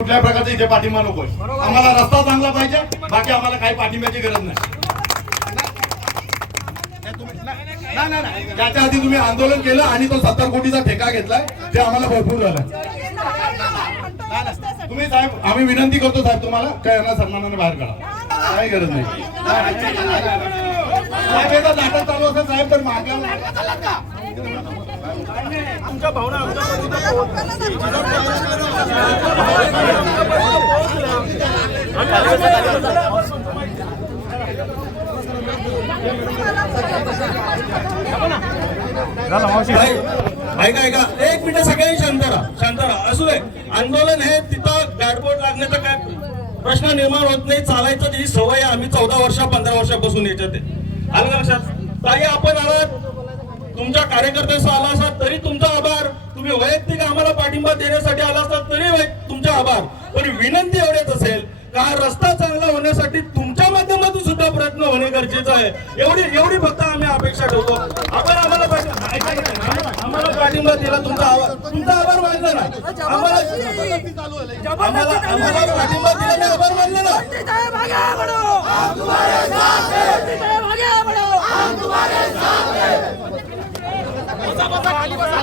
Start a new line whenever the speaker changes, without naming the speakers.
कुठल्या प्रकारचा इथे पाठिंबा नकोय आम्हाला रस्ता चांगला पाहिजे बाकी आम्हाला काही पाठिंब्याची गरज नाही. त्याच्या आधी तुम्ही आंदोलन केलं आणि तो सत्तर कोटीचा ठेका घेतलाय ते आम्हाला भरपूर झालं. तुम्ही साहेब आम्ही विनंती करतो साहेब तुम्हाला काय यांना सन्मानाने बाहेर काढा. काही गरज नाही. साहेब चालू असेल साहेब तर मागे
ऐका ऐका. एक मिनिट सगळ्यांनी शांत राहा शांत राहा असू दे. आंदोलन हे तिथं गाडबोट लागण्याचा काय प्रश्न निर्माण होत नाही. चालायचं त्याची सवय आहे. आम्ही चौदा वर्ष पंधरा वर्षापासून याच्यात आहे. आलं लक्षात? ताई आपण आलात. तुमच्या कार्यकर्त्यासह आला असाल तरी तुमचा आभार. तुम्ही वैयक्तिक आम्हाला पाठिंबा देण्यासाठी आला असतात तरी तुमचा आभार. पण विनंती एवढ्याच असेल का रस्ता चांगला होण्यासाठी तुमच्या माध्यमातून सुद्धा प्रयत्न होणे गरजेचं आहे. एवढी एवढी फक्त आम्ही अपेक्षा ठेवतो. आपण आम्हाला आम्हाला- पाठिंबा दिला तुमचा आभार. तुमचा आभार मानला ना? आम्हाला आम्हाला आम्हाला पाठिंबा दिला आभार मानला ना? 아,